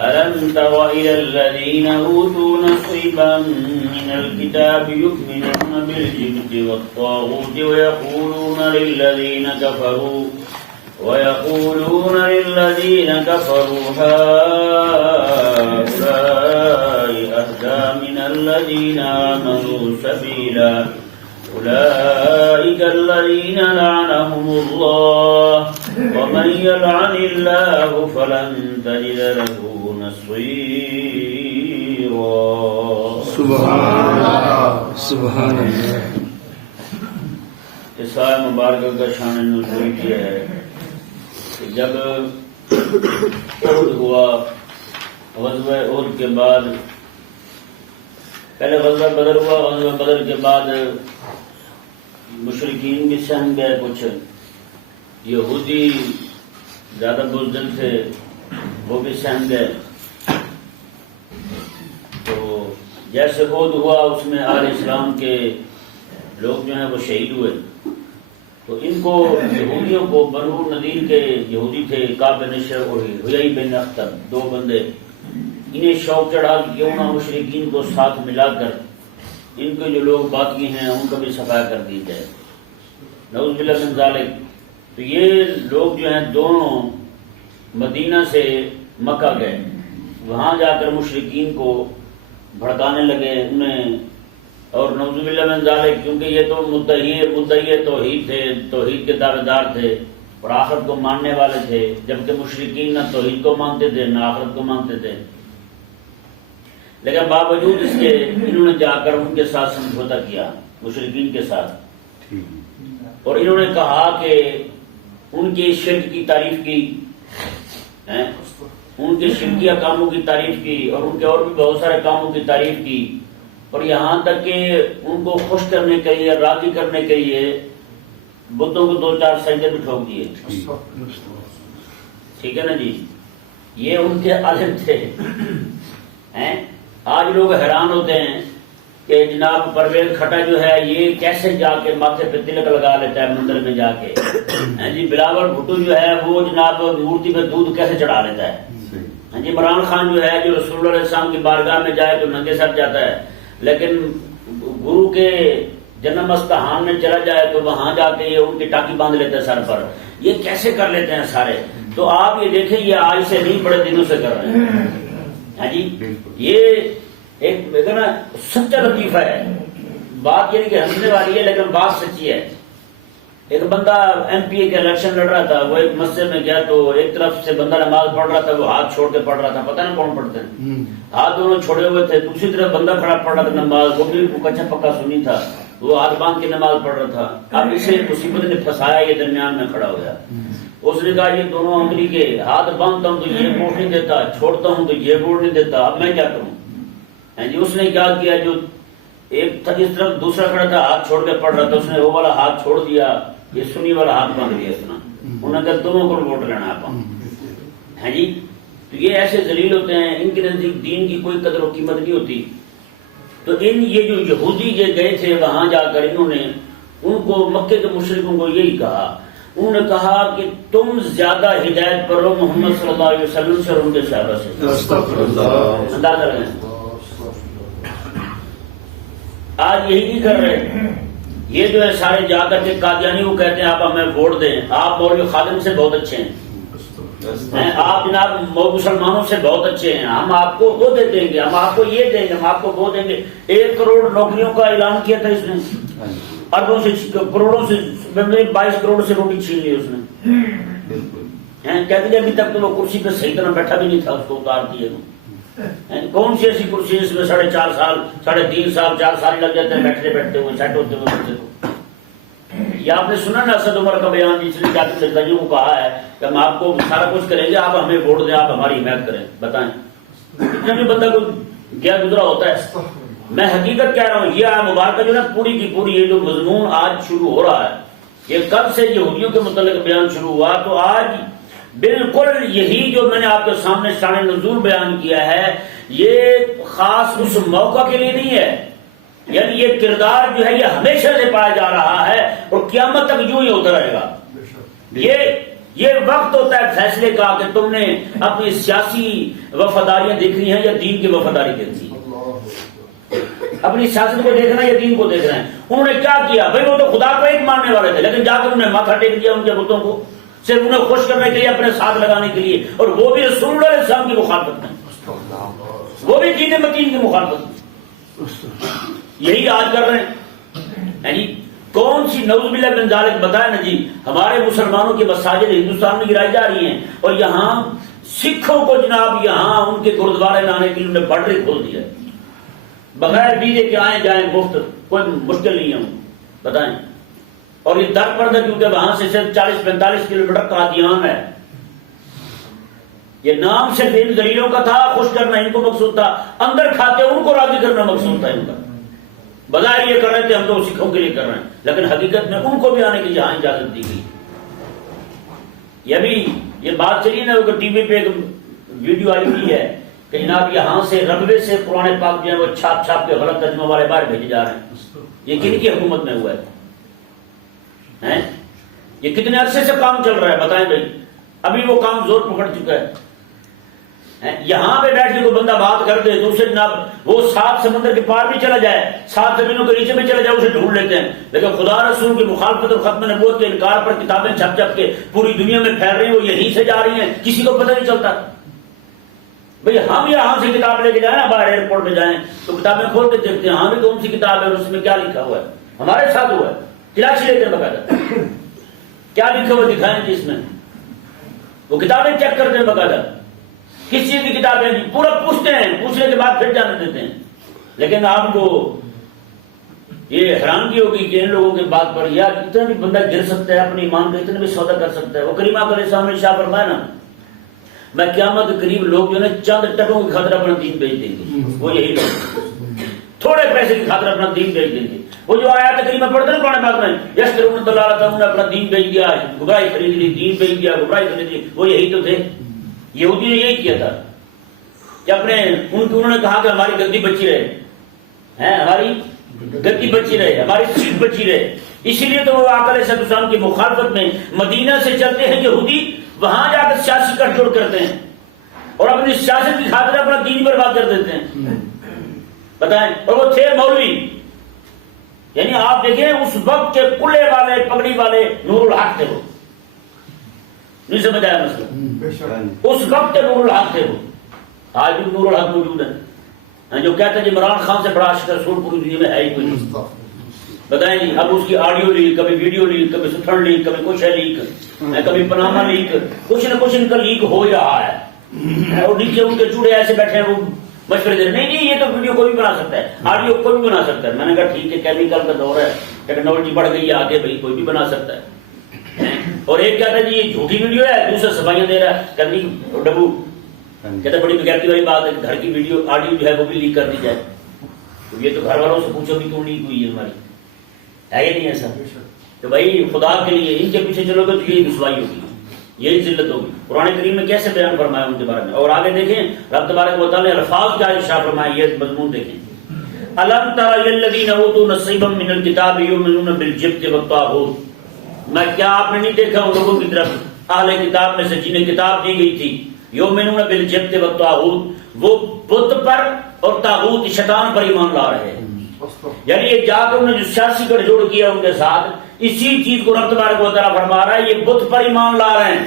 ألم تر إلى الذين أوتوا نصيبا من الكتاب يؤمنون بالجبت والطاغوت ويقولون للذين كفروا هؤلاء أهدى من الذين آمنوا سبيلا أولئك الذين لعنهم الله ومن يلعن الله فلن تجد له نصيرا. سبحان اللہ. اس آیت مبارکہ کا شان نزول یہ ہے کہ جب احد ہوا، غزوہ احد کے بعد پہلے غزوہ بدر ہوا، غزوہ بدر کے بعد مشرکین بھی سہم گئے، کچھ یہودی زیادہ بزدل تھے وہ بھی سہم گئے. تو جیسے احد ہوا اس میں آل اسلام کے لوگ جو ہیں وہ شہید ہوئے. تو ان کو یہودیوں کو بنو نذیر کے یہودی تھے، کعب بن اشرف اور حیی بن اخطب، دو بندے، انہیں شوق چڑھا کہ کیوں نہ مشرکین کو ساتھ ملا کر ان کے جو لوگ باقی ہیں ان کا بھی صفائی کر دی جائے. نعوذ باللہ من ذالک. تو یہ لوگ جو ہیں دونوں مدینہ سے مکہ گئے، وہاں جا کر مشرکین کو بھڑکانے لگے انہیں، اور نعوذ باللہ من ذالک کیونکہ یہ تو مدعی توحید تھے، توحید کے دعوے دار تھے اور آخرت کو ماننے والے تھے، جبکہ مشرکین نہ توحید کو مانتے تھے نہ آخرت کو مانتے تھے. لیکن باوجود اس کے انہوں نے جا کر ان کے ساتھ سمجھوتا کیا، مشرکین کے ساتھ، اور انہوں نے کہا کہ ان کے شرک کی تعریف کی، ان کے شرکیہ کاموں کی تعریف کی، اور ان کے اور بھی بہت سارے کاموں کی تعریف کی، اور یہاں تک کہ ان کو خوش کرنے کے لیے، راضی کرنے کے لیے بتوں کو 2-4 سجدے بھی ٹھوک دیے. ٹھیک ہے نا جی، یہ ان کے عالم تھے. آج لوگ حیران ہوتے ہیں کہ جناب پرویز کھٹا جو ہے یہ کیسے جا کے ماتھے پہ تلک لگا لیتا ہے مندر میں جا کے. جی بلاول بھٹو جو ہے وہ جناب مورتی پہ دودھ کیسے چڑھا لیتا ہے. جی عمران خان جو ہے جو رسول اللہ علیہ السلام کی بارگاہ میں جائے تو ننگے سر جاتا ہے، لیکن گرو کے جنم استھان میں چلا جائے تو وہاں جا کے ان کی ٹاکی باندھ لیتے ہیں سر پر. یہ کیسے کر لیتے ہیں سارے؟ تو آپ یہ دیکھیں یہ آج سے نہیں بڑے دنوں سے کر رہے ہیں. جی یہ ایک نا سچا لطیفہ ہے. بات یہ نہیں کہ ہنسنے والی ہے لیکن بات سچی ہے. ایک بندہ ایم پی اے کا الیکشن لڑ رہا تھا، وہ ایک مسجد میں گیا تو ایک طرف سے بندہ نماز پڑھ رہا تھا، وہ ہاتھ چھوڑ کے پڑھ رہا تھا، پتہ نہیں کون پڑھتے ہیں، ہاتھ دونوں چھوڑے ہوئے تھے. دوسری طرف بندہ کھڑا پڑھ رہا تھا نماز، وہ بھی کچا پکا سنی تھا، وہ ہاتھ باندھ کے نماز پڑھ رہا تھا. اب اسے مصیبت نے پھنسایا، یہ درمیان میں کھڑا ہو گیا. اس نے کہا یہ دونوں انگلی کے ہاتھ باندھتا ہوں تو یہ ووٹ نہیں دیتا، چھوڑتا ہوں تو یہ ووٹ نہیں دیتا، اب میں کیا کروں. جی اس نے کیا کیا، جو ایک اس طرف دوسرا کھڑا تھا ہاتھ چھوڑ کے پڑھ رہا تھا، اس نے وہ والا ہاتھ چھوڑ دیا، یہ سنی والا ہاتھ باندھ دیا. اس نے انہوں نے کہا دونوں کو ووٹ لینا آپ. جی تو یہ ایسے ذلیل ہوتے ہیں، ان کے نزدیک دین کی کوئی قدر و قیمت نہیں ہوتی. تو یہ جو یہودی جو گئے تھے وہاں جا کر انہوں نے ان کو مکے کے مشرکوں کو یہی کہا، انہوں نے کہا کہ تم زیادہ ہدایت پر ہو محمد صلی اللہ علیہ وسلم سے اور ان کے صحابہ سے. اندازہ لگائیں. آج یہی نہیں کر رہے. یہ جو ہے سارے جا کر کے قادیانی کو کہتے ہیں آپ ہمیں ووٹ دیں، آپ مولوی خادم سے بہت اچھے ہیں، آپ جناب مسلمانوں سے بہت اچھے ہیں، ہم آپ کو وہ دے دیں گے، ہم آپ کو یہ دیں گے، ہم آپ کو وہ دیں گے. 1 کروڑ نوکریوں کا اعلان کیا تھا اس نے، اربوں سے کروڑوں سے 22 کروڑ سے روٹی چھین لی اس نے. کہتے ہیں ابھی تک تو وہ کرسی پہ صحیح طرح بیٹھا بھی نہیں تھا، اس کو اتار دیے. کون سی ایسی کرسی جس میں 4.5 سال 3.5 سال 4 سال لگ جاتے ہیں بیٹھتے بیٹھتے ہوئے سیٹ ہوتے ہوئے بچے کو. یہ آپ نے سنا نا اسد عمر کا بیان، جس نے جاتے مرزائیوں کو کہا ہے کہ ہم آپ کو سارا کچھ کریں گے، آپ ہمیں ووٹ دیں، آپ ہماری حمایت کریں. بتائیں کتنا بھی بندہ کو گیا گزرا ہوتا ہے. میں حقیقت کہہ رہا ہوں، یہ آیت مبارکہ جو نا پوری کی پوری یہ جو مضمون آج شروع ہو رہا ہے، یہ کب سے یہودیوں کے متعلق بیان شروع ہوا، تو آج بالکل یہی جو میں نے آپ کے سامنے شان نزول بیان کیا ہے، یہ خاص اس موقع کے لیے نہیں ہے. یعنی یہ کردار جو ہے یہ ہمیشہ سے پایا جا رہا ہے اور قیامت تک یوں ہی ہوتا رہے گا. یہ یہ وقت ہوتا ہے فیصلے کا کہ تم نے اپنی سیاسی وفاداریاں دیکھنی ہیں یا دین کی وفاداری دیکھنی ہے. اپنی سیاست کو دیکھنا ہے یا دین کو دیکھنا ہے. انہوں نے کیا کیا بھائی، وہ تو خدا کو ایک ماننے والے تھے، لیکن جا کر انہوں نے ماتھا ٹیک دیا ان کے بتوں کو، صرف انہیں خوش کرنے کے لیے، اپنے ساتھ لگانے کے لیے، اور وہ بھی رسول اللہ علیہ السلام کی مخالفت میں، وہ بھی دین متین کی مخالفت میں. یہی آج کر رہے ہیں. یعنی کون سی نعوذ باللہ من ذالک بتائیں نا جی. ہمارے مسلمانوں کی مساجد ہندوستان میں گرائی جا رہی ہیں، اور یہاں سکھوں کو جناب یہاں ان کے گرودوارے لانے کے لیے انہوں نے بارڈر کھول دیا ہے. بغیر ویزے کے آئیں جائیں مفت، کوئی مشکل نہیں ہے بتائیں. اور یہ در پردہ کیونکہ وہاں سے صرف 40-45 کلومیٹر قادیان ہے. یہ نام صرف ان دلیلوں کا تھا، خوش کرنا ان کو مقصود تھا، اندر کھاتے ان کو راضی کرنا مقصود تھا ان کا. بظاہر یہ کر رہے تھے ہم تو سکھوں کے لیے کر رہے ہیں، لیکن حقیقت میں ان کو بھی آنے کی جہاں اجازت دی گئی. یہ بھی یہ بات چلی نا کہ ٹی وی پہ ایک ویڈیو آئی ہوئی ہے کہ جناب یہاں سے رقبے سے قرآن پاک جو ہے وہ چھاپ چھاپ کے غلط ترجمہ والے باہر بھیجے جا رہے ہیں. یہ کن کی حکومت میں ہوا ہے؟ یہ کتنے عرصے سے کام چل رہا ہے بتائیں بھائی. ابھی وہ کام زور پکڑ چکا ہے. یہاں پہ بیٹھ کے کوئی بندہ بات کر دے تو اسے جناب وہ 7 سمندر کے پار بھی چلا جائے، 7 زمینوں کے نیچے بھی چلا جائے، اسے ڈھونڈ لیتے ہیں. لیکن خدا رسول کی مخالفت اور ختم نبوت کے انکار پر کتابیں چھپ چھپ کے پوری دنیا میں پھیل رہی ہیں، وہ یہیں سے جا رہی ہیں، کسی کو پتہ نہیں چلتا. بھئی ہم یہاں سے کتاب لے کے جائیں نا، باہر ایئرپورٹ پہ جائیں تو کتابیں کھول کے دیکھتے ہیں ہاں بھی کون سی کتاب ہے اور اس میں کیا لکھا ہوا ہے. ہمارے ساتھ ہوا ہے، تلاشی لیتے ہیں باقاعدہ کیا لکھا ہوا دکھائیں جس میں. وہ کتابیں چیک کرتے ہیں باقاعدہ کس چیز کی کتابیں جی، پورا پوچھتے ہیں، پوچھنے کے بعد پھر جانے دیتے ہیں. لیکن آپ کو یہ حیرانگی ہوگی کہ ان لوگوں کے بات پر یار اتنا بھی بندہ گر سکتا ہے، اپنے ایمان کا اتنا بھی سودا کر سکتا ہے. وہ کریمہ علیہ السلام نے شاہ فرمایا نا، میں قیامت کے قریب لوگ جو ہے چند ٹکوں کی خاطر اپنا دین بیچ دیں گے. وہ یہی لوگ تھوڑے پیسے کی خاطر اپنا دین بیچ دیں گے. وہ جو آیات کریمہ پڑھتے ہیں قرآن پاک میں، یشترون ضلالۃ، نے اپنا دین بیچ دیا، گمراہی خرید لی، دین بیچ دیا، گمراہی خرید لی. وہ یہی تو تھے. یہودی نے یہی کیا تھا کہ اپنے انہوں نے کہا کہ ہماری گدی بچی رہے، ہماری گدی بچی رہے، ہماری سیٹ بچی رہے. اسی لیے تو وہ آقا علیہ السلام کی مخالفت میں مدینہ سے چلتے ہیں یہودی، وہاں جا کر سیاسی کٹ جوڑ کرتے ہیں اور اپنی سیاست کی خاطر اپنا دین برباد کر دیتے ہیں بتائیں. اور وہ تھے مولوی. یعنی آپ دیکھیں اس وقت کے کلے والے پگڑی والے نور الحق تھے. وہ نہیں سمجھ آیا مسئلہ؟ اس وقت کے نور الحق تھے. وہ آج بھی نور الحق موجود ہے جو کہتے ہیں جی عمران خان سے بڑا عاشق رسول پوری دنیا میں ہے ہی کوئی نہیں. بتائیں جی اب اس کی آڈیو لیک، کبھی ویڈیو لیک، کبھی ستھن لیک، کبھی کچھ ہے لیک، کبھی پناما لیک، کچھ نہ کچھ ان کا لیک ہو ہی رہا ہے. اور نیچے ان کے چوڑے ایسے بیٹھے ہیں وہ مشورے دے رہے نہیں جی یہ تو ویڈیو کوئی بھی بنا سکتا ہے، آڈیو کوئی بھی بنا سکتا ہے. میں نے کہا ٹھیک ہے، کیمیکل کا دور ہے، ٹیکنالوجی بڑھ گئی ہے آگے، بھائی کوئی بھی بنا سکتا ہے. اور ایک کہتا ہے جی یہ جھوٹی ویڈیو ہے، دوسرا صفائیاں دے رہا ہے. کبھی ڈبو کہتے بڑی بغیرتی والی بات ہے گھر کی ویڈیو آڈیو جو ہے وہ بھی لیک کر دی جائے. تو یہ تو گھر والوں سے پوچھو بھی کیوں لیک ہوئی ہے ہماری، ہے یہ نہیں ایسا؟ تو بھائی خدا کے لیے ان کے پیچھے چلو گے تو یہی رسوائی ہوگی، یہی ذلت ہوگی. قرآن کریم میں کیسے بیان فرمایا ان کے بارے میں. اور آگے دیکھیں رب تبارک و تعالیٰ نے الفاظ کیا ارشاد فرمایا، یہ مضمون دیکھیں. الم تر الذین اوتوا نصیبا من الکتاب یؤمنون بالجبت والطاغوت. میں کیا آپ نے نہیں دیکھا ان لوگوں کی طرف اہل کتاب میں سے جنہیں کتاب دی گئی تھی، یؤمنون بالجبت والطاغوت، وہ بت پر اور طاغوت شیطان پر ایمان لا رہے ہیں. یعنی یہ جا کر انہوں نے جو سیاسی گٹھ جوڑ کیا ان کے ساتھ، اسی چیز کو رب تبارک و تعالیٰ فرما رہا ہے یہ بت پر ایمان لا رہے ہیں.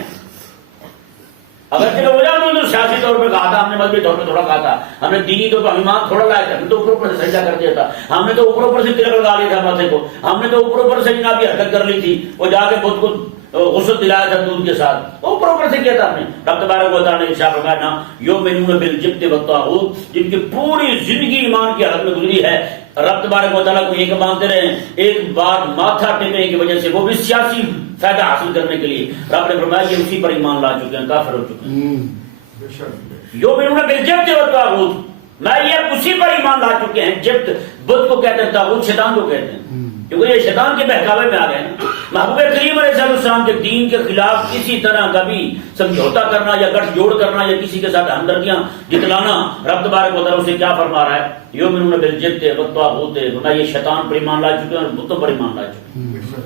اگر چلو ہو جاؤ تو سیاسی طور پہ کہا تھا، ہم نے مذہبی طور پہ تھوڑا کہا تھا، ہم نے دینی طور پر ایمان تھوڑا لایا تھا، ہم نے تو اوپر اوپر سے سجدہ کر دیا تھا، ہم نے تو اوپر اوپر سے تلک لگا لیا تھا ماتھے کو، ہم نے تو اوپر اوپر سے جناب حرکت کر لی تھی، وہ جا کے بت کو غسل دلایا تھا دودھ کے ساتھ، اوپر اوپر سے کیا تھا ہم نے. رب تبارک و تعالیٰ نے ارشاد فرمایا نا یؤمنون بالجبت والطاغوت، جن کی پوری زندگی ایمان کی حالت میں گزری ہے، رب تبارک و تعالیٰ کو ایک مانتے رہے ہیں، ایک بار ماتھا ٹیکنے کی وجہ سے وہ بھی سیاسی فائدہ حاصل کرنے کے لیے رب نے فرمایا کہ اسی پر ایمان لا چکے ہیں، کافر ہو چکے ہیں. یؤمنون بالجبت والطاغوت، میں یہ اسی پر ایمان لا چکے ہیں. جبت بت کو کہتے ہیں، طاغوت شیطان کو کہتے ہیں، کیونکہ یہ شیطان کے بہکاوے میں آ گئے ہیں. محبوب کریم علیہ السلام کے دین کے خلاف کسی طرح کا بھی سمجھوتا کرنا یا گٹھ جوڑ کرنا یا کسی کے ساتھ ہمدردیاں جتلانا، رب تبارک و تعالیٰ اسے کیا فرما رہا ہے، یؤمنون بالجبت والطاغوت، میں یہ شیطان پر ایمان لا چکے ہیں اور بتوں پر ایمان لا چکے ہیں.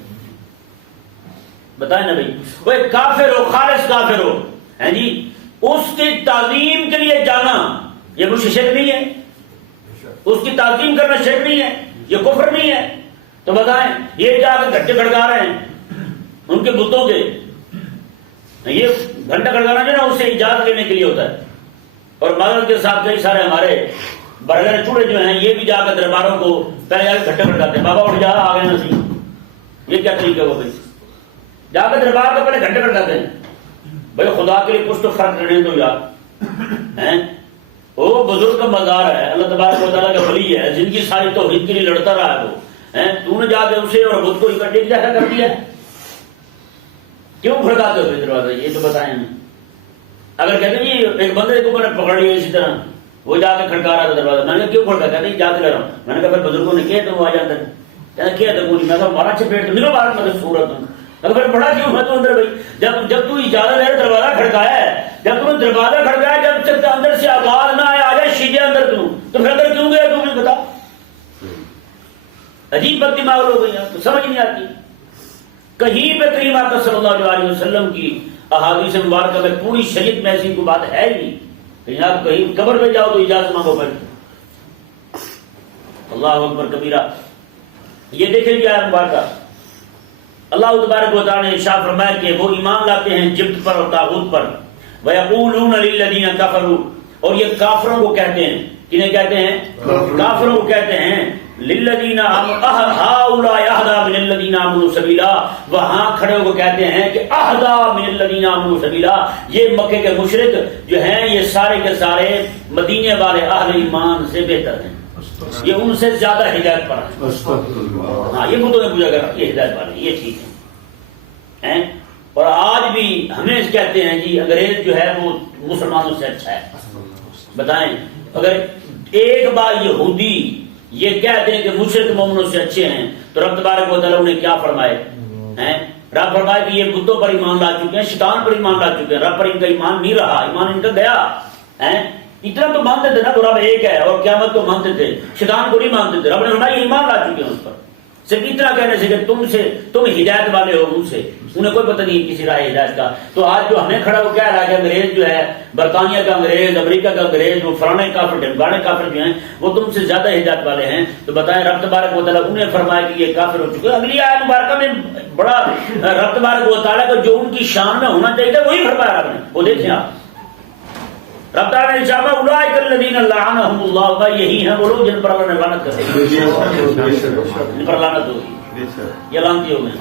بتائیں نا بھائی، وہ ایک کافر ہو، خالص کافر ہو، ہیں جی، اس کی تعظیم کے لیے جانا یہ کچھ شرک نہیں ہے؟ اس کی تعظیم کرنا شرک نہیں ہے؟ یہ کفر نہیں ہے؟ تو بتائیں، یہ جا کے گھنٹے کھڑکا رہے ہیں ان کے بتوں کے، یہ گھنٹہ کھڑکانا جو ہے نا اس سے اجازت لینے کے لیے ہوتا ہے. اور مدد کے ساتھ کئی سارے ہمارے برگر چوڑے جو ہیں یہ بھی جا کر درباروں کو پہلے جا کے گھنٹے کھڑکاتے ہیں، بابا اٹھ جا آ گئے نا. یہ کیا طریقہ ہے وہ بھائی؟ جا کر دربار کو پہلے گھنٹے کھڑکاتے ہیں. بھائی خدا کے لیے کچھ تو فرق رہنے دو یار. وہ بزرگ کا مزار ہے، اللہ تبارک و تعالیٰ کا ولی ہے، زندگی ساری توحید کے لیے لڑتا رہا ہے وہ. تو نے جا کے اسے اور خود کو اکٹھے جیسا کر دیا ہے. کیوں کھڑکاتے ہو دروازہ؟ یہ تو بتائیں ہمیں. اگر کہتے ہیں جی ایک بندے کو میں نے پکڑ لیا اسی طرح، وہ جا کے کھڑکا رہا تھا دروازہ، میں نے کہا کیوں کھڑکا؟ کہتے جا کے لے رہا ہوں. میں نے کہا پھر بزرگوں نے کیا تو وہ آ جاتا ہے. کہتے کیا تھا میں کہا مارا چپیٹ میرا بار میں صورت ہوں. اگر بڑا کیوں ہے تو اندر بھائی، جب تو اجازت ہے دروازہ کھڑکایا ہے، جب تم نے دروازہ کھڑکایا، جب تک اندر سے آواز نہ آئے آ جائے شیجے اندر تو پھر اندر کیوں گیا؟ تم نے بتا. عجیب بد دماغ لوگ ہیں، تو سمجھ نہیں آتی. کہیں پہ کریم آقا صلی اللہ علیہ وسلم کی احادیث مبارکہ میں پوری شریعت میں ایسی کوئی بات ہے ہی نہیں. کہیں آپ کہیں قبر پہ جاؤ تو اجازت مانگو پڑے. اللہ اکبر کبیرہ. یہ دیکھیں گے آیت مبارکہ، اللہ تبارک و تعالیٰ نے ارشاد فرمایا کہ وہ ایمان لاتے ہیں جبت پر اور طاغوت پر. وَيَقُولُونَ لِلَّذِينَ كَفَرُوا، اور یہ کافروں کو کہتے ہیں. کنہیں کہتے ہیں؟ کافروں کو کہتے ہیں. لِلَّذِينَ هَؤُلَاءِ أَهْدَىٰ مِنَ الَّذِينَ آمَنُوا سَبِيلًا، وہاں کھڑے ہو کہتے ہیں کہ أَهْدَىٰ مِنَ الَّذِينَ آمَنُوا سَبِيلًا. یہ مکے کے مشرک جو ہیں یہ سارے کے سارے مدینے والے اہل ایمان سے بہتر ہیں، یہ ان سے زیادہ ہدایت پر ہیں. ہاں یہ بتوں نے پوچھا کر یہ ہدایت والے یہ ٹھیک ہیں. اور آج بھی ہمیں کہتے ہیں جی انگریز جو ہے وہ مسلمانوں سے اچھا ہے. بتائیں اگر ایک بار یہودی یہ کہتے ہیں کہ مشرک مومنوں سے اچھے ہیں تو رب تبارک و تعالیٰ نے کیا فرمائے ہیں؟ رب فرمائے کہ یہ بتوں پر ایمان لا چکے ہیں، شیطان پر ایمان لا چکے ہیں، رب پر ان کا ایمان نہیں رہا، ایمان ان کا گیا. اتنا تو مانتے تھے نا وہ رب ایک ہے اور قیامت کو مانتے تھے، شیطان کو نہیں مانتے تھے. رب نے فرمایا یہ ایمان لا چکے ہیں اس پر. صرف اتنا کہنے سے کہ تم ہدایت والے ہو، ان سے انہیں کوئی پتہ نہیں کسی راہ ہدایت کا. تو آج جو ہمیں کھڑا ہو کیا رہا کہ انگریز جو ہے برطانیہ کا انگریز، امریکہ کا انگریز، وہ فلانے کافر ڈھمکانے کافر جو ہیں وہ تم سے زیادہ ہدایت والے ہیں. تو بتائیں رب تبارک و تعالیٰ انہیں فرمایا کہ یہ کافر ہو چکے. اگلی آیت مبارکہ میں بڑا رب تبارک و تعالیٰ کو جو ان کی شان میں ہونا چاہیے تھا وہی فرمایا رب نے. وہ دیکھیں آپ رب تعالیٰ نے ارشاد فرمایا اولئک الذین لعنهم اللہ، یہی ہیں وہ لوگ جن پر اللہ نے لعنت کر دی، جن پر لعنت ہوگی، یہ لعنتی ہو گئے.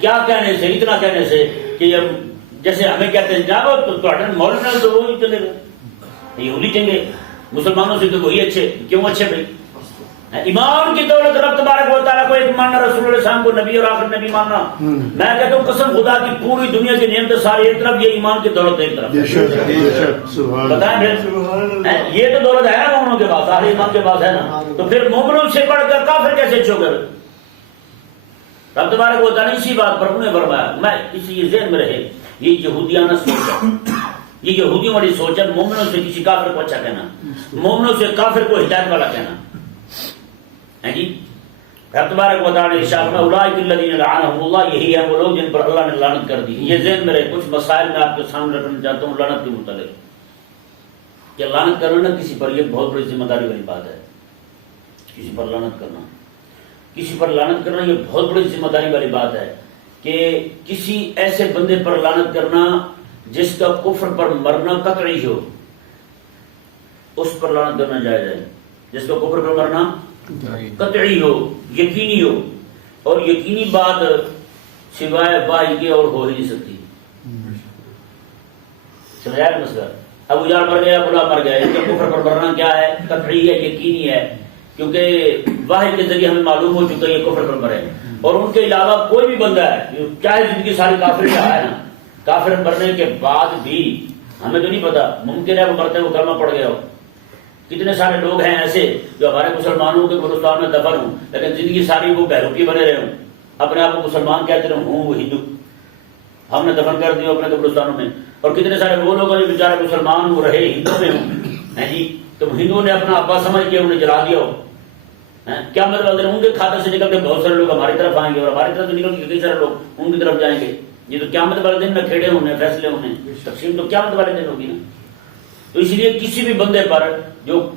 کیا کہنے سے؟ اتنا کہنے سے کہ جیسے ہمیں کہتے ہیں جاؤ تو مولوی تو وہی چلے گئے، یہودی چنگے، مسلمانوں سے تو وہی اچھے. کیوں اچھے بھائی؟ ایمان کی دولت رب تبارک و تعالیٰ کو ایک ماننا، رسول اللہ علیہ السلام کو نبی اور آخر نبی ماننا. میں کہتا ہوں قسم خدا کی پوری دنیا کی نعمتیں ساری ایک طرف، یہ ایمان کی دولت ایک طرف. بتائیں پھر یہ تو دولت ہے نا مومنوں کے پاس، آخر ایمان کے پاس ہے نا. تو پھر مومنوں سے بڑھ کر کافر کیسے چھو کر؟ رب تبارک و تعالیٰ اسی بات پر انہیں فرمایا. میں اسی یہ ذہن میں رہے یہ یہودیانہ سوچ ہے، یہ یہودیوں والی سوچ ہے. مومنوں سے کسی کافر کو اچھا کہنا، مومنوں سے کافر کو ہدایت والا کہنا ہے جی. رب تبارک و تعالیٰ نے ارشاد فرمایا اولئک الذین لعنهم اللہ، یہی ہے وہ لوگ جن پر اللہ نے لعنت کر دی. یہ ذہن میں رہے. کچھ مسائل میں آپ کے سامنے رکھنا چاہتا ہوں لعنت کے متعلق کہ لعنت کرنا کسی پر یہ بہت بڑی ذمہ داری والی بات ہے. کسی پر لعنت کرنا، کسی پر لعنت کرنا یہ بہت بڑی ذمہ داری والی بات ہے کہ کسی ایسے بندے پر لعنت کرنا جس کا کفر پر مرنا قطعی ہو، اس پر لعنت کرنا جائز ہے. جس کا کفر پر مرنا قطعی ہو، یقینی ہو، اور یقینی بات سوائے واحد کے اور ہو ہی نہیں سکتی. سمجھا مسئلہ؟ ابو جہل مر گیا، بلا مر گیا، اس کا کفر پر مرنا کیا ہے؟ قطعی ہے، یقینی ہے، کیونکہ واحد کے ذریعے ہمیں معلوم ہو چکا ہے یہ کفر پر مرے. اور ان کے علاوہ کوئی بھی بندہ ہے چاہے زندگی ساری کافر رہا ہے نا، کافر مرنے کے بعد بھی ہمیں تو نہیں پتا، ممکن ہے وہ مرتے وہ کلمہ پڑ گیا ہو. کتنے سارے لوگ ہیں ایسے جو ہمارے مسلمانوں کے قبرستان میں دفن ہوں لیکن زندگی ساری وہ بہروپی بنے رہے ہوں، اپنے آپ کو مسلمان کہتے رہے ہوں وہ ہندو، ہم نے دفن کر دیا اپنے قبرستانوں میں. اور کتنے سارے وہ لوگ جو بیچارے مسلمان وہ رہے ہندو میں ہوں ہیں جی، تو ہندوؤں نے اپنا ابا سمجھ کے انہیں جلا دیا ہو. کیا مطلب ان کے کھاتے سے نکل کے بہت سارے لوگ ہماری طرف آئیں گے اور ہماری طرف سے نکل کے کئی سارے لوگ ان کی طرف جائیں گے. یہ تو قیامت والے دن میں کھڑے ہونے فیصلے ہونے تقسیم تو قیامت والے دن ہوگی نا. تو اس لیے کسی بھی بندے پر جو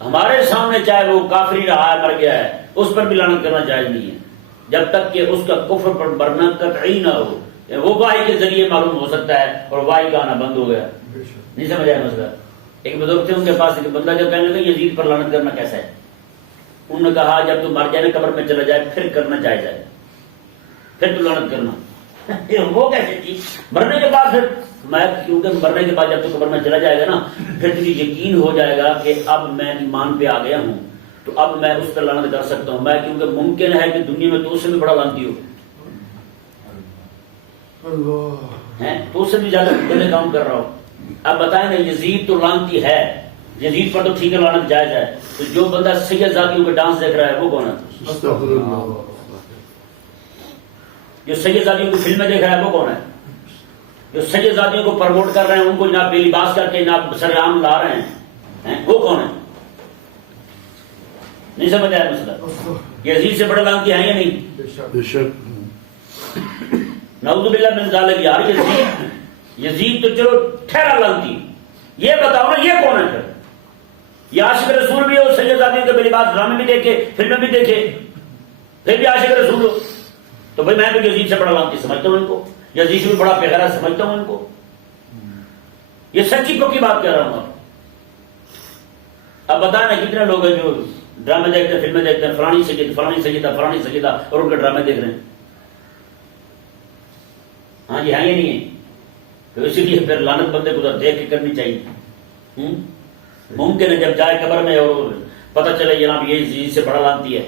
ہمارے سامنے چاہے وہ کافری رہا ہے مر گیا ہے اس پر بھی لعنت کرنا جائز نہیں ہے جب تک کہ اس کا کفر پر مرنا قطعی نہ ہو. وہ واحد کے ذریعے معلوم ہو سکتا ہے اور واحد کا آنا بند ہو گیا. نہیں سمجھ آیا مسئلہ. ایک بزرگ تھے ان کے پاس ایک بندہ جو کہنے لگا یزید پر لعنت کرنا کیسا ہے. انہوں نے کہا جب تو مر جائے قبر میں چلا جائے پھر کرنا جائز ہے پھر تو لعنت کرنا. وہ کیسے تھی مرنے کے بعد پھر میں کیونکہ مرنے کے بعد جب تو قبر میں چلا جائے گا نا پھر تجھے یقین ہو جائے گا کہ اب میں ایمان پہ آ گیا ہوں تو اب میں اس پر لعنت کر سکتا ہوں. میں کیونکہ ممکن ہے کہ دنیا میں تو اس سے بھی بڑا لعنتی ہو تو اس سے بھی زیادہ بڑے کام کر رہا ہوں. اب بتائیں نا یزید تو لعنتی ہے یزید پر تو ٹھیک ہے لعنت جائز ہے تو جو بندہ سید زادیوں کا ڈانس دیکھ رہا ہے وہ کون ہے. جو سید زادیوں کی فلمیں دیکھ رہا ہے وہ کون ہے. جو سید زادیوں کو پروموٹ کر رہے ہیں ان کو نہ بے لباس کر کے نہ سرعام لا رہے ہیں وہ کون ہے. نہیں سمجھ آیا مسئلہ. یزید سے بڑے لعنتی ہیں یا نہیں. نعوذ باللہ من ذالک. یار یزید تو چلو ٹھہرا لعنتی. یہ بتاؤ نا یہ کون ہے پھر. یہ عاشق رسول بھی ہو سید زادیوں کے بے لباس ڈرامے بھی دیکھے فلمیں بھی دیکھے پھر بھی عاشق رسول ہو تو بھائی میں بھی یزید سے بڑا لعنتی سمجھتا ہوں ان کو. یزید سے بھی بڑا پیغرا سمجھتا ہوں ان کو. یہ سچی پکی بات کہہ رہا ہوں. اب بتائیں نا کتنے لوگ ہیں جو ڈرامے دیکھتے ہیں فلمیں دیکھتے ہیں فلانی سجیدہ اور ان کے ڈرامے دیکھ رہے ہیں. ہاں جی ہاں یہ نہیں ہے. تو اسی لیے پھر لعنت بندے کو دیکھ کے کرنی چاہیے. ممکن ہے جب جائے قبر میں اور پتہ چلے جناب یہ یزید سے بڑا لعنتی ہے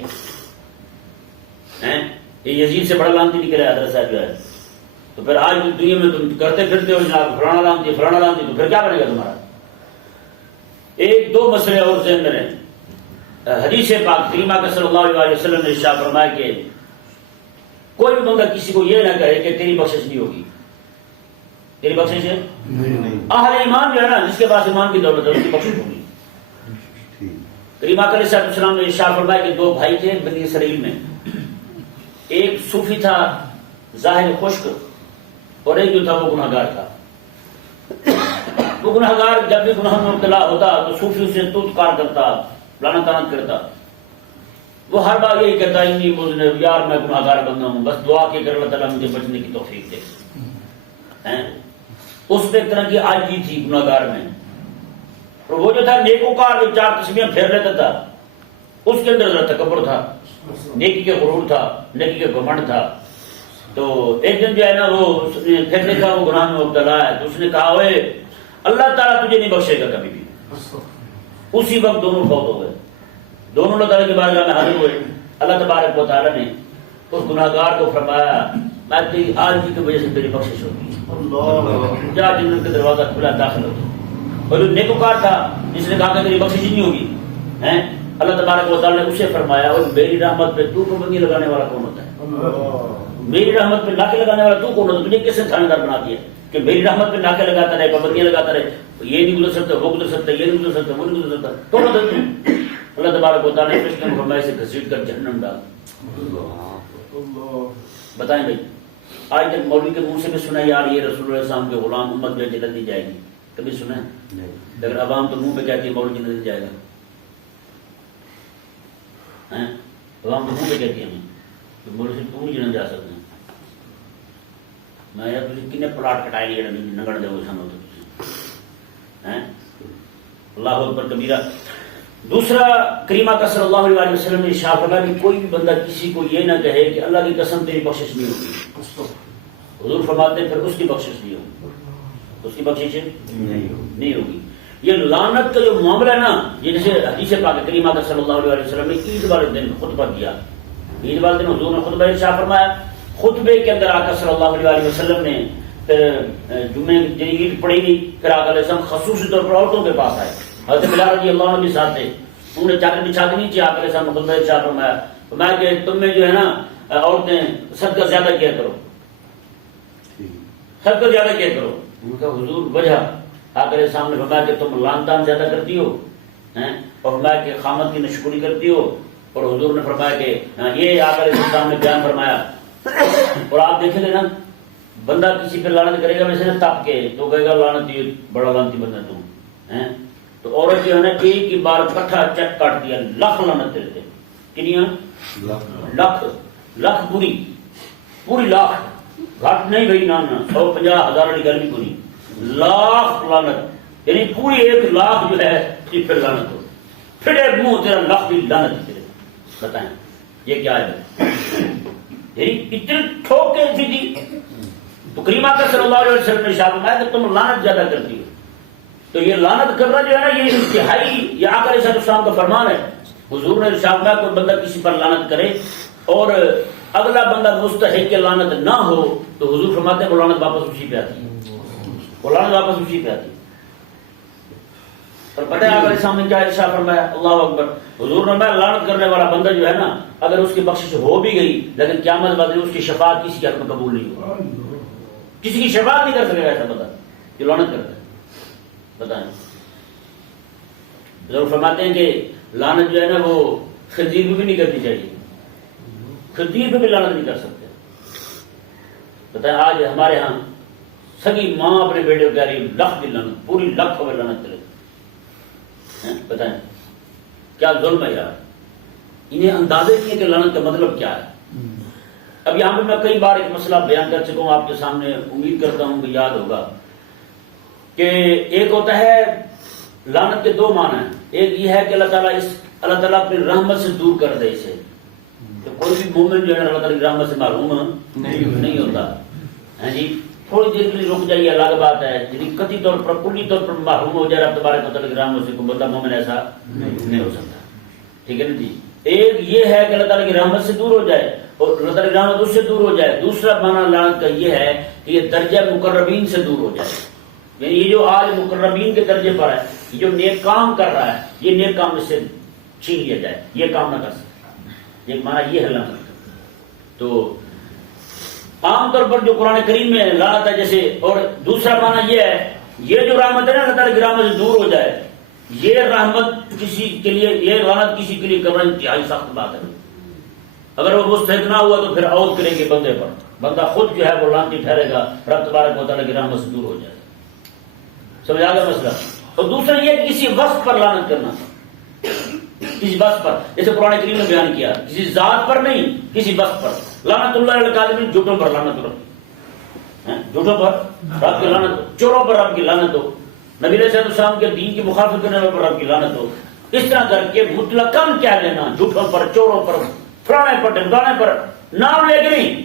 یہ یزید سے بڑا لعنتی نکلے حضرت صاحب جو ہے تو پھر آج دنیا میں تم کرتے پھرتے ہو جناب فلانا لعنتی تو پھر کیا بنے گا تمہارا. ایک دو مسئلے اور ذہن میں رہیں. حدیث پاک کریمہ کا صلی اللہ علیہ وسلم نے ارشاد فرمایا کہ کوئی بھی بندہ کسی کو یہ نہ کہے کہ تیری بخشش نہیں ہوگی. تیری بخشش ہے اہل ایمان جو ہے نا جس کے پاس ایمان کی دولت ہے اس کی بخشش ہوگی. کریمہ علیہ السلام نے ارشاد فرمایا کہ دو بھائی تھے بنی اسرائیل میں. ایک صوفی تھا ظاہر خشک اور ایک جو تھا وہ گناہگار تھا. وہ گناہگار جب بھی گناہ میں مبتلا ہوتا تو صوفی اسے توتکار کرتا لعنت کرتا. وہ ہر بار یہی کہتا انی مذنب یار میں گناہگار بندہ ہوں بس دعا کے کر اللہ تعالیٰ مجھے بچنے کی توفیق دے. اس پہ ایک طرح کی عاجزی تھی گناہگار میں. اور وہ جو تھا نیکوکار جو چار تسبیحیں پھیر لیتا تھا اس کے اندر ذرا تکبر تھا نیکی کے غرور تھا نیکی کے گھمنڈ تھا. تو ایک دن جو ہے نا وہ پھر نے کہا وہ گناہ میں مبتلا ہے تو اس نے کہا اوے اللہ تعالیٰ تجھے نہیں بخشے گا کبھی بھی. اسی وقت دونوں فوت ہو گئے. دونوں اللہ تعالیٰ کے بارگاہ میں حاضر ہوئے. اللہ تبارک و تعالیٰ نے اس گناہگار کو فرمایا میں تیری عاجزی کی وجہ سے تیری بخشش ہوگی جا جنت کا دروازہ کھلا داخل ہو. اور جو نیکوکار تھا جس نے کہا کہ تیری بخشش نہیں ہوگی اللہ تبارک و تعالیٰ نے اسے فرمایا اور میری رحمت پہ تو پابندی لگانے والا کون ہوتا ہے. میری رحمت پہ ناکے لگانے والا تو کون ہوتا ہے. تجھے کس نے تھانے دار بنا دیا کہ میری رحمت پہ ناکے لگاتا رہے پابندیاں لگاتا رہے یہ نہیں گزر سکتا وہ گزر سکتا یہ نہیں گزر سکتا وہ نہیں گزر سکتا کون ہوتا ہے. اللہ تبارک و تعالیٰ نے فرشتے کو فرمایا سے گھسیٹ کر جہنم ڈال. بتائیں بھائی آج تک مولوی کے منہ سے بھی سنا یار یہ رسول اللہ السلام کے غلام امت میں جنت نہیں جائے گی کبھی سنا ہے. لیکن عوام تو منہ پہ کہتی ہے مولوی جنت نہیں جائے گا. عوام تو منہ پہ کہتی ہے کہ مولوی سے تم نہیں جنت جا سکتے. میں یار تجھے کنے پلاٹ کٹائے لیے نگڑ دے وہ سنو تو اللہ اکبر کبیرہ. دوسرا کریمہ کا صلی اللہ علیہ وسلم نے ارشاد فرمایا کہ کوئی بھی بندہ کسی کو یہ نہ کہے کہ اللہ کی قسم تیری بخشش نہیں ہوگی. حضور فرماتے ہیں پھر اس کی بخشش نہیں ہوگی. اس کی بخشش نہیں ہوگی. یہ لعنت کا جو معاملہ ہے نا یہ جیسے حدیث پاک کریمہ کا صلی اللہ علیہ وسلم نے عید والے دن خطبہ دیا. عید والے دن حضور نے خطبہ ارشاد فرمایا. خطبے کے اندر آقا صلی اللہ علیہ وسلم نے جمعے کی عید پڑھی گئی. پھر آقا علیہ السلام خصوصی طور پر عورتوں کے پاس آئے. حضرت بلال رضی اللہ عنہ بھی ساتھ تھے. انہوں نے چادر بچھا کے نیچے آقا علیہ السلام نے خطبہ ارشاد فرمایا کہ تم میں جو ہے نا عورتیں صدقہ زیادہ کیا کرو صدقہ زیادہ کیا کرو. ان کا حضور وجہ آقا علیہ السلام نے فرمایا کہ تم لعن طعن زیادہ کرتی ہو اور فرمایا کہ خامد کی نشکری کرتی ہو اور حضور نے فرمایا کہ یہ آقا علیہ السلام نے بیان فرمایا. اور آپ دیکھیں گے نا بندہ کسی پہ لعنت کرے گا ویسے نہ تپ کے تو کہے گا لعنت یہ بڑا لعنتی بندہ تو ہیں. تو عورت جو ہے نا ایک ہی بار کٹھا چٹ کاٹ دیا لاکھ لعنت دے دیتے. کنیاں لاکھ لاکھ پوری لاکھ گھٹ نہیں گئی نا 150,000 والی گل بھی پوری لاکھ لعنت یعنی پوری 1 لاکھ جو ہے پھر لعنت ہو پھر ایک منہ تیرا لاکھ بھی لعنت تیرے. بتائیں یہ کیا ہے؟ یعنی اتنے ٹھوک کے سیدھی. تو کریم آقا صلی اللہ علیہ وسلم نے ارشاد فرمایا کہ تم لعنت زیادہ کرتی ہو. تو یہ لعنت کرنا جو ہے نا یہ انتہائی یہ آقا علیہ السلام کا فرمان ہے. حضور نے ارشاد فرمایا کوئی بندہ کسی پر لعنت کرے اور اگلا بندہ مستحق لعنت نہ ہو تو حضور فرماتے ہیں وہ لعنت واپس اسی پہ آتی ہے. وہ لعنت واپس اسی پہ آتی ہے. اور پتہ ہے آقا علیہ السلام نے کیا ارشاد فرمایا؟ اللہ اکبر. حضور نے فرمایا لعنت کرنے والا بندہ جو ہے نا اگر اس کی بخشش ہو بھی گئی لیکن قیامت بعد اس کی شفاعت کسی کے حق میں قبول نہیں ہوگی. کسی کی شفاعت نہیں کر سکے گا ایسا بندہ جو لعنت کرتا ہے. بتائیں ضرور فرماتے ہیں کہ لعنت جو ہے نا وہ خنزیر پہ بھی نہیں کرنی چاہیے. خنزیر پہ بھی لعنت نہیں کر سکتے. بتائیں آج ہمارے ہاں سگی ماں اپنے بیٹے کو کہہ رہی لکھ کی لعنت پوری لکھ ہوئے لعنت کرے. بتائیں کیا ظلم ہے یار. انہیں اندازے کیے کہ لعنت کا مطلب کیا ہے. اب یہاں پہ میں کئی بار ایک مسئلہ بیان کر چکا ہوں آپ کے سامنے. امید کرتا ہوں کہ یاد ہوگا کہ ایک ہوتا ہے لعنت کے 2 معنی ہیں. ایک یہ ہے کہ اللہ تعالیٰ اپنی رحمت سے دور کر دے اسے. تو کوئی بھی مومن جو ہے اللہ تعالیٰ کی رحمت سے محروم نہیں ہوتا. ہاں جی تھوڑی دیر کے لیے رک جائیے الگ بات ہے. یعنی قطعی طور پر کلی طور پر محروم ہو جائے رب تبارک و تعالیٰ کی رحمت سے کوئی بندہ مومن ایسا نہیں ہو سکتا. ٹھیک ہے نا جی. ایک یہ ہے کہ اللہ تعالیٰ کی رحمت سے دور ہو جائے اور اللہ تعالیٰ کی رحمت اس سے دور ہو جائے. دوسرا معنی لعنت کا یہ ہے کہ یہ درجہ مقربین سے دور ہو جائے. یعنی یہ جو آج مقربین کے درجے پر ہے یہ جو نیک کام کر رہا ہے یہ نیک کام اس سے چھین لیا جائے. یہ کام نہ کر سکتا. ایک معنی یہ ہے لعنت. تو عام طور پر جو قرآن کریم میں لعنت ہے جیسے. اور دوسرا معنی یہ ہے یہ جو رحمت ہے نا اللہ تعالیٰ کی رحمت سے دور ہو جائے یہ رحمت کسی کے لیے یہ لعنت کسی کے لیے کرنا انتہائی سخت بات ہے. اگر وہ مستحق نہ ہوا تو پھر عود کریں گے بندے پر. بندہ خود جو ہے وہ لعنتی ٹھہرے گا رب تبارک و تعالیٰ کی رحمت سے دور ہو جائے. سمجھ آ گیا مسئلہ. اور دوسرا یہ کہ کسی وصف پر لعنت کرنا. کسی وصف پر جیسے قرآن کریم نے بیان کیا کسی ذات پر نہیں کسی وصف پر. لعنت اللہ علی الکاذبین جھوٹوں پر لعنت ہو. جھوٹوں پر رب کی لعنت ہو. چوروں پر رب کی لعنت ہو. نبی علیہ السلام کے دین کی مخالفت کرنے والوں پر رب کی لعنت ہو. اس طرح کر کے مطلقاً کہہ دینا جھوٹوں پر چوروں پر فلانے پر ڈمکانے پر نام لے کے نہیں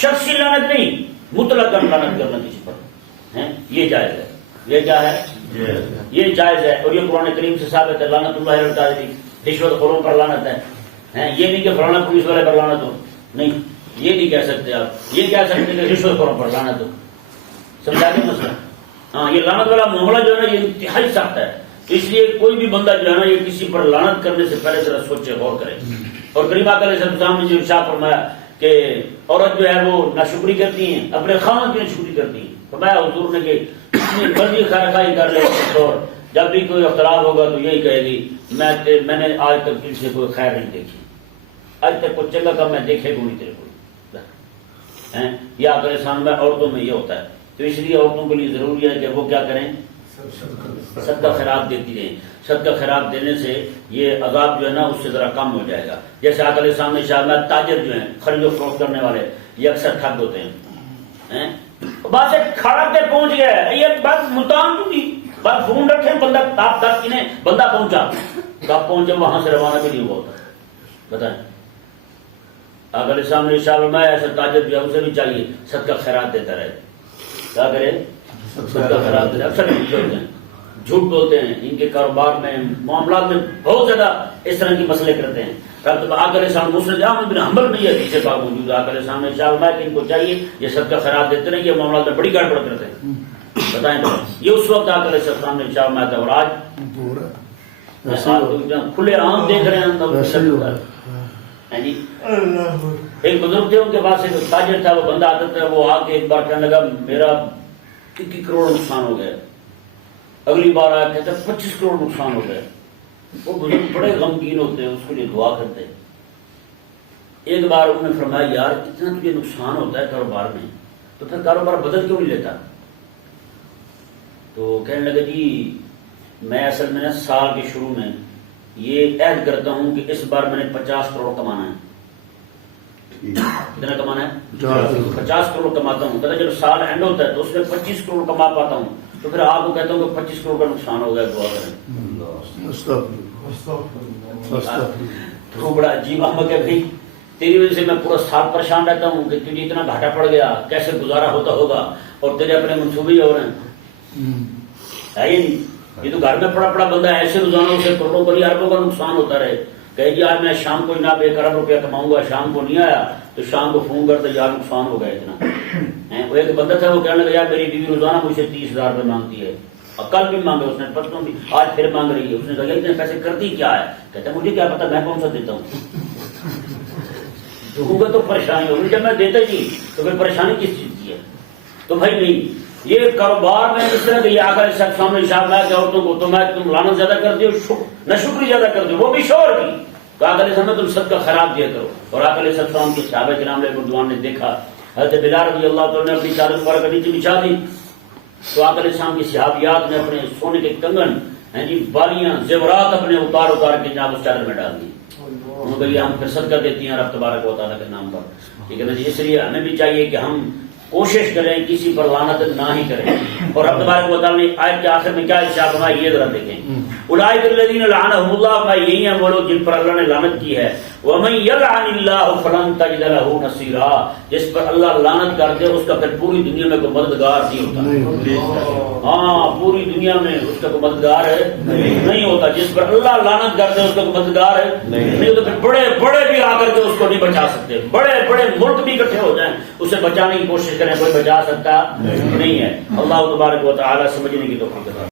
شخصی لعنت نہیں مطلقاً لعنت کرنا کسی پر یہ جائز ہے. یہ کیا ہے؟ یہ جائز ہے. اور یہ قرآن کریم سے ثابت ہے. لعنت اللہ علی الکاذبین رشوت خوروں پر لعنت ہے. یہ نہیں کہ فلانا پولیس والے پر لعنت ہو. نہیں یہ نہیں کہہ سکتے آپ. یہ کہہ سکتے کہ رشوت خوروں پر لعنت ہو. سمجھا دیں مسئلہ. ہاں یہ لعنت والا معاملہ جو ہے نا یہ انتہائی سخت ہے. اس لیے کوئی بھی بندہ جو ہے نا یہ کسی پر لعنت کرنے سے پہلے ذرا سوچے غور کرے. اور کریم آقا علیہ السلام نے جو ارشاد فرمایا کہ عورت جو ہے وہ ناشکری کرتی ہیں اپنے خاوند کی ناشکری کرتی ہیں. فرمایا حضور نے کہ مرضی خیر خائی کر لے اور جب بھی کوئی اختلاف ہوگا تو یہی کہے گی میں نے آج تک تجھ سے کوئی خیر نہیں دیکھی. آج تک کوئی چنگا کام میں دیکھے کو نہیں تیرے کو. یہ آقا علیہ السلام میں عورتوں میں یہ ہوتا ہے. تو اس لیے عورتوں کے لیے ضروری ہے کہ وہ کیا کریں صدقہ خیرات دیتی رہیں. صدقہ خیرات دینے سے یہ عذاب جو ہے نا اس سے ذرا کم ہو جائے گا. جیسے آقا علیہ السلام نے شاید تاجر جو ہیں خرید و فروخت کرنے والے یہ اکثر ٹھگ ہوتے ہیں. بات کھڑا کے پہنچ گئے یہ بات ملتان کی بات فون رکھے بندہ آپ دس کنے بندہ پہنچا کب پہنچے وہاں سے روانہ بھی نہیں ہوا ہوتا. بتائیں آقا علیہ السلام نے ارشاد فرمایا ایسا تاجر جو ہے اسے بھی چاہیے صدقہ خیرات دیتا رہے. کیا کرے صدقہ خیرات دیتا. اکثر جھوٹ بولتے ہیں ان کے کاروبار میں معاملات میں بہت زیادہ اس طرح کی مسئلے کرتے ہیں. آقا علیہ السلام مسند احمد بن حنبل میں یہ حدیث پاک موجود ہے. آقا علیہ السلام نے ارشاد فرمایا کہ ان کو چاہیے یہ صدقہ خیرات دیتے رہیں. یہ معاملات میں بڑی گڑبڑ کرتے ہیں. بتائیں یہ اس وقت آقا علیہ السلام نے ارشاد فرمایا تھا. اور آج کھلے عام دیکھ رہے ہیں. جی ایک بزرگ تھے ان کے پاس ایک تاجر تھا وہ بندہ آتا تھا وہ آ کے ایک بار کہنے لگا میرا 21 کروڑ نقصان ہو گیا. اگلی بار آیا کہتا 25 کروڑ نقصان ہو گیا. وہ بزرگ بڑے غمگین ہوتے ہیں اس کے لیے دعا کرتے ہیں. ایک بار انہوں نے فرمایا یار اتنا تجھے نقصان ہوتا ہے کاروبار میں تو پھر کاروبار بدل کیوں نہیں لیتا؟ تو کہنے لگے جی میں اصل میں سال کے شروع میں یہ عہد کرتا ہوں کہ اس بار میں نے 50 کروڑ کمانا ہے. کتنا کمانا ہے؟ 50 کروڑ کماتا ہوں. کہتا جب سال اینڈ ہوتا ہے تو اس میں 25 کروڑ کما پاتا ہوں تو پھر آپ کو کہتا ہوں کہ 25 کروڑ کا نقصان ہو گیا. تو بڑا عجیب احمق ہے بھائی، تیری وجہ سے میں پورا سال پریشان رہتا ہوں کہ تجھے اتنا گھاٹا پڑ گیا، کیسے گزارا ہوتا ہوگا، اور تیرے اپنے منصوبے ہی ہو رہے ہیں. ہے یہ نہیں؟ یہ تو گھر میں پڑا پڑا بندہ ایسے روزانہ اسے کروڑوں بڑی اربوں کا نقصان ہوتا رہے. کہے جی آج میں شام کو جناب 1 ارب روپیہ کماؤں گا، شام کو نہیں آیا تو شام کو فون کرتا یار نقصان ہو گیا اتنا. وہ ایک بندہ تھا وہ کہنے لگا یار میری بیوی روزانہ مجھ سے 30,000 روپے مانگتی ہے، اور کل بھی مانگے اس نے، پرسوں بھی، آج پھر مانگ رہی ہے. اس نے کہا اتنے پیسے کرتی کیا ہے؟ کہتا مجھے کیا پتا، میں کون سا دیتا ہوں. دوں گا تو پریشانی ہوگی، جب میں دیتا ہی تو پھر پریشانی کس چیز کی ہے؟ تو بھائی نہیں، یہ کاروبار میں اس طرح کہ یہ آگا سب سامنے شام ہے کہ عورتوں کو تم لانت زیادہ کر دو، نہ شکری زیادہ کر دو، وہ بھی شوہر کی. تو آقا علیہ السلام تم صدقہ خراب دیا کرو. اور آقا علیہ السلام کے صحابہ کرام علیہ رضوان نے دیکھا حضرت بلال رضی اللہ تعالیٰ نے اپنی چادر مبارک نیچے بچھا دی تو آقا علیہ السلام کی صحابیات نے اپنے سونے کے کنگن جی بالیاں زیورات اپنے اتار کے جناب اس چادر میں ڈال دی. ان کو یہ ہم پھر صدقہ دیتی ہیں رب تبارک و تعالیٰ کے نام پر. ٹھیک ہے نا جی؟ اس لیے ہمیں بھی چاہیے کہ ہم کوشش کریں کسی پر لعنت نہ ہی کریں. اور رب تبارک و تعالیٰ نے آیت کے آخر میں کیا ارشاد فرمایا یہ ذرا دیکھیں. اولئک الذین لعنهم اللہ، میں یہی ہیں وہ لوگ جن پر اللہ نے لعنت کی ہے. ومن یلعن اللہ فلن تجد له نصیرا، جس پر اللہ لعنت کر دے اس کا پھر پوری دنیا میں کوئی مددگار نہیں ہوتا. ہاں پوری دنیا میں اس کا کوئی مددگار ہے نہیں ہوتا. جس پر اللہ لعنت کر دے اس کا کوئی مددگار ہے نہیں ہوتا. پھر بڑے بڑے بھی آ کر کے اس کو نہیں بچا سکتے. بڑے بڑے ملک بھی اکٹھے ہو جائیں اسے بچانے کی کوشش کریں، کوئی بچا سکتا نہیں ہے. اللہ تبارک و تعالی سمجھنے کی توفیق عطا